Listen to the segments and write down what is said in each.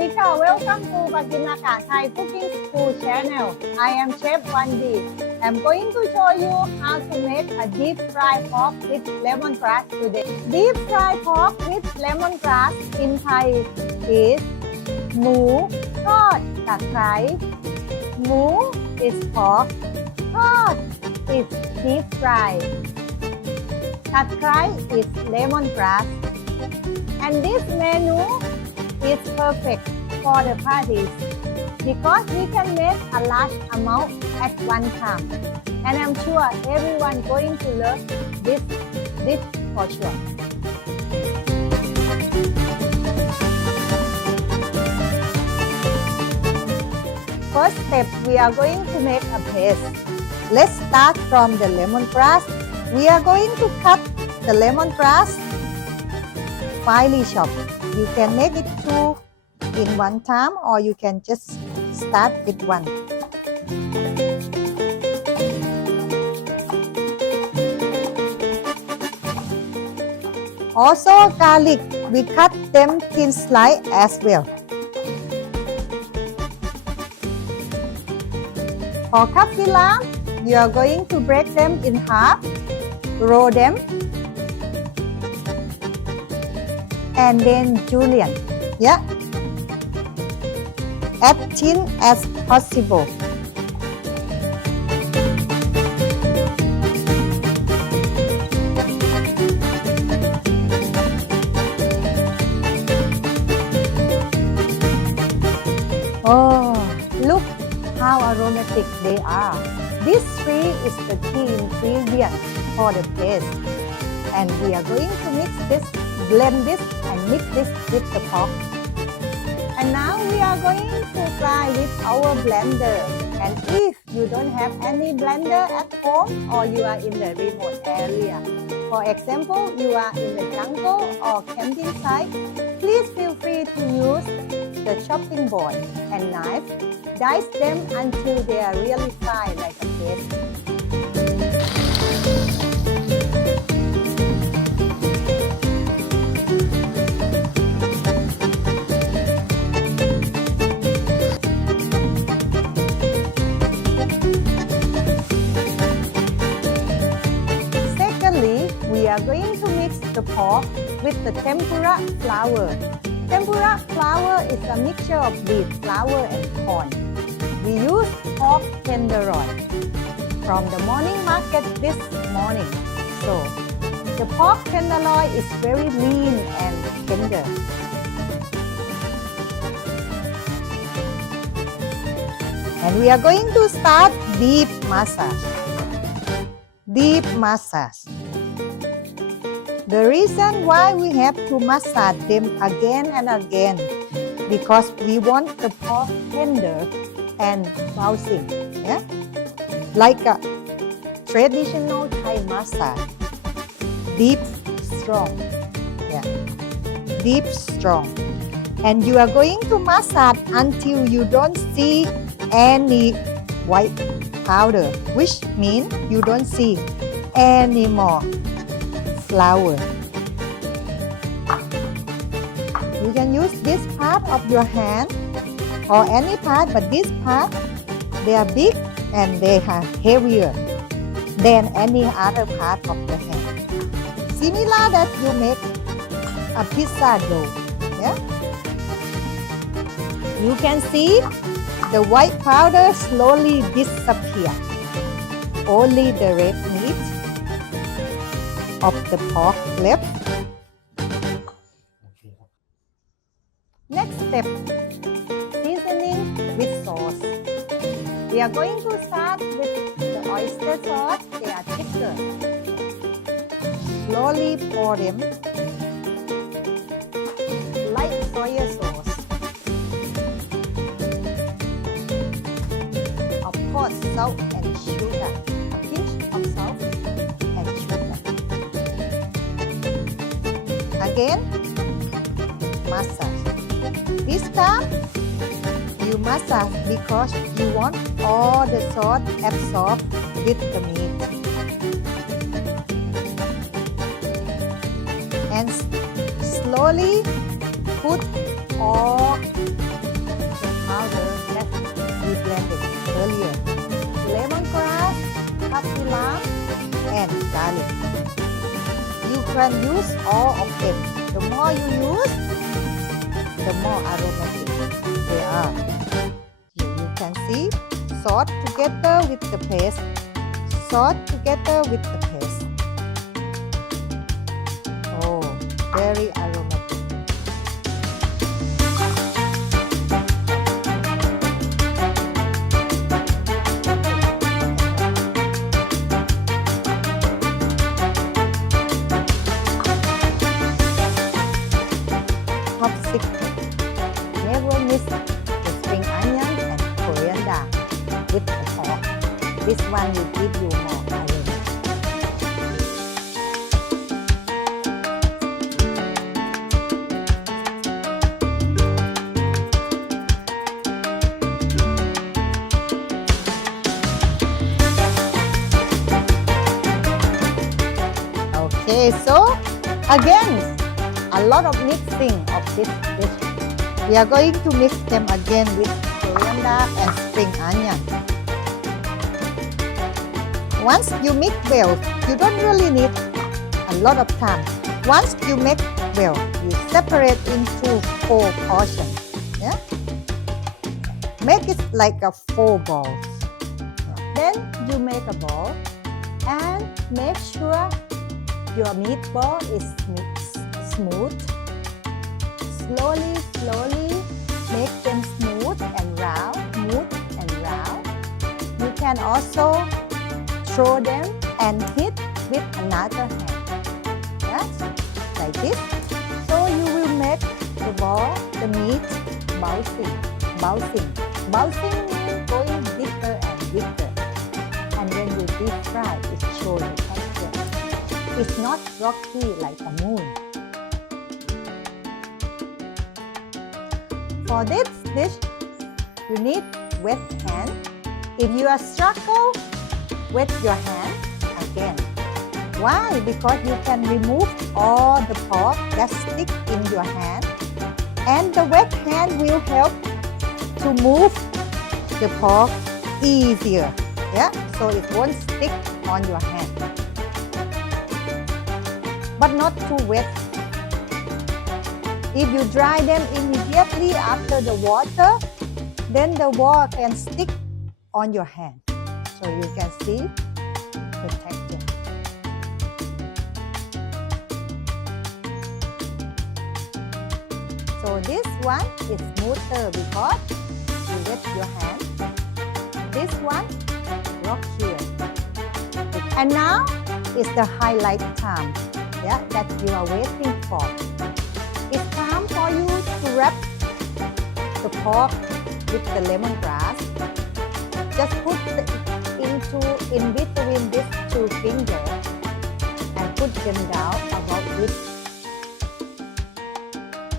ดีค่ะ Welcome to Pakinnaka Thai Cooking School channel. I am Chef Wandee. I'm going to show you how to make a deep fried pork with lemongrass today. Deep fried pork with lemongrass in Thai is หมูทอดตะไคร้หมู is pork ทอด is deep fried ตะไคร้ is lemongrass and this menu is perfect for the parties because we can make a large amount at one time and I'm sure everyone going to love this dish for sure. First step, we are going to make a paste. Let's start from the lemongrass. We are going to cut the lemongrass finely chopped. You can make it two in one time or you can just start with one. Also garlic, we cut them thin slice as well. For kapsila, you are going to break them in half, roll them, and then julienne, yeah, as thin as possible. Oh, look how aromatic they are. This three is the key ingredient for the paste. And we are going to mix this, blend this and mix this with the pork. And now we are going to fry with our blender. And if you don't have any blender at home or you are in the remote area, for example, you are in the jungle or camping site, please feel free to use the chopping board and knife. Dice them until they are really fine like a paste. Secondly, we are going to mix the pork with the tempura flour. Tempura flour is a mixture of wheat flour and corn. We use pork tenderloin from the morning market this morning. So, the pork tenderloin is very lean and tender. And we are going to start deep massage. Deep massage. The reason why we have to massage them again and again because we want the pork tender and bouncing, yeah? Like a traditional Thai massage. Deep, strong, yeah. Deep, strong. And you are going to massage until you don't see any white powder, which means you don't see any more flour. You can use this part of your hand or any part, but this part, they are big and they are heavier than any other part of the hand. Similar that you make a pizza dough, yeah? You can see the white powder slowly disappear. Only the red meat of the pork left. Next step, seasoning with sauce. We are going to start with the oyster sauce. They are thicker. Slowly pour them. Light soy sauce. Of course, salt and sugar. A pinch of salt and sugar. Again, massage. This time, you massage because you want all the sauce absorbed with the meat. And slowly put all powder that we blended earlier. Lemongrass, pakinnaka, and garlic. You can use all of them. The more you use, the more aromatic they are. You can see, salt together with the paste. Salt together with the paste. Oh, very aromatic. Top secret. Never miss the spring onion and coriander with the pork. This one will give you more aroma. Okay, so again, a lot of mixing of this dish. We are going to mix them again with coriander and spring onion. Once you mix well, you don't really need a lot of time. Once you mix well, you separate into 4 portions. Yeah? Make it like a 4 balls. Then you make a ball and make sure your meatball is smooth. Slowly make them smooth and round. You can also throw them and hit with another hand. Yes, like this. So you will make the ball, the meat bouncing. Bouncing means going bigger and bigger. And when you deep fry, it shows the texture. It's not rocky like a moon. For this dish, you need wet hand. If you are struggle, wet your hand again. Why? Because you can remove all the pork that stick in your hand, and the wet hand will help to move the pork easier. Yeah, so it won't stick on your hand, but not too wet. If you dry them immediately after the water, then the water can stick on your hand. So you can see the texture. So this one is smoother because you wet your hand. This one rock here. And now is the highlight time, yeah, that you are waiting for. It's time for you to wrap the pork with the lemongrass. Just put in between these 2 fingers and put them down about this.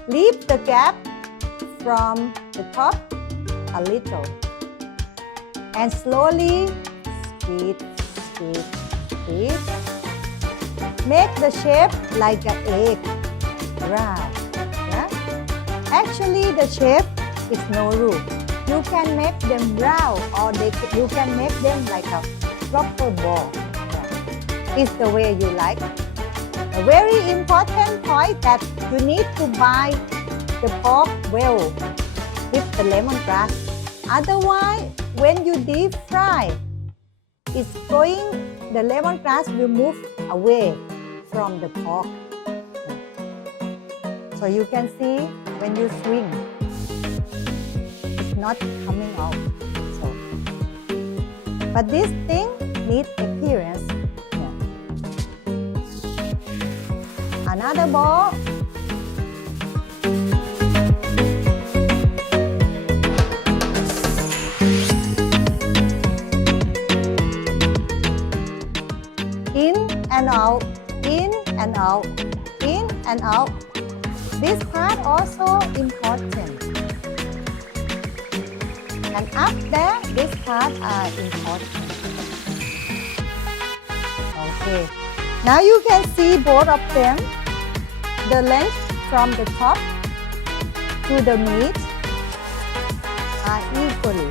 Leave the gap from the top a little and slowly squeeze. Make the shape like an egg, round. Yeah? Actually, the shape is no rule. You can make them round or you can make them like a proper ball. Yeah. It's the way you like. A very important point that you need to buy the pork well with the lemongrass. Otherwise, when you deep fry, the lemongrass will move away from the pork. So you can see when you swing, it's not coming out. So, but this thing needs appearance. Yeah. Another ball. In and out, in and out, in and out. This part also important. And up there, this part are important. Okay. Now you can see both of them. The length from the top to the meat are equally.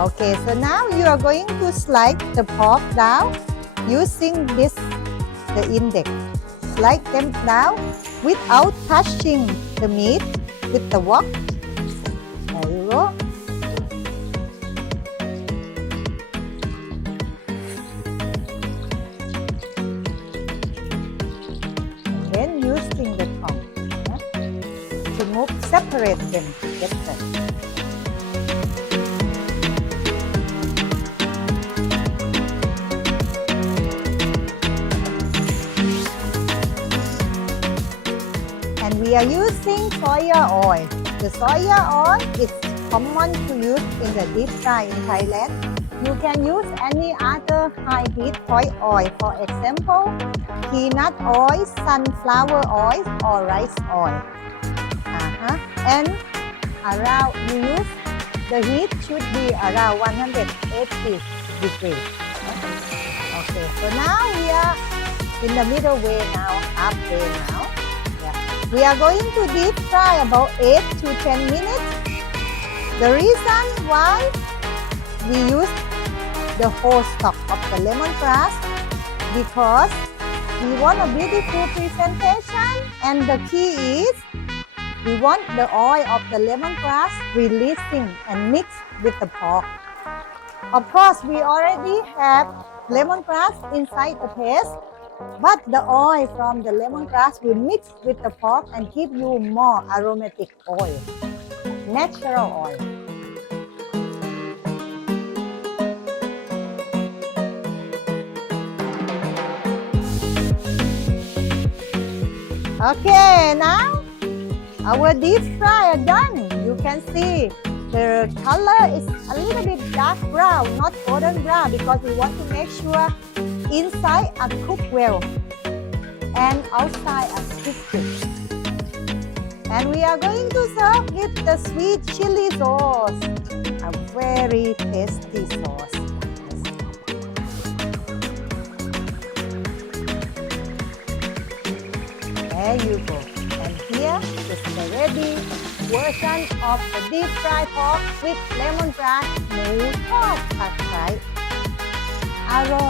Okay, so now you are going to slide the pork down using the index. Slide them down without touching the meat with the wok. There you go. And then using the tongue to separate them better. We are using soya oil. The soya oil is common to use in the deep fry in Thailand. You can use any other high heat oil, for example, peanut oil, sunflower oil, or rice oil. And the heat should be around 180 degrees. Okay, so now we are in the middle way now, halfway now. We are going to deep fry about 8 to 10 minutes. The reason why we use the whole stalk of the lemongrass, because we want a beautiful presentation, and the key is we want the oil of the lemongrass releasing and mix with the pork. Of course, we already have lemongrass inside the paste, but the oil from the lemongrass will mix with the pork and give you more aromatic oil, natural oil. Okay, now our deep fry are done. You can see the color is a little bit dark brown, not golden brown, because we want to make sure inside are cooked well and outside are crispy. And we are going to serve with the sweet chili sauce, a very tasty sauce. There you go. And here is the ready version of the deep fried pork with lemongrass หมูทอดผัดไทยอร่อย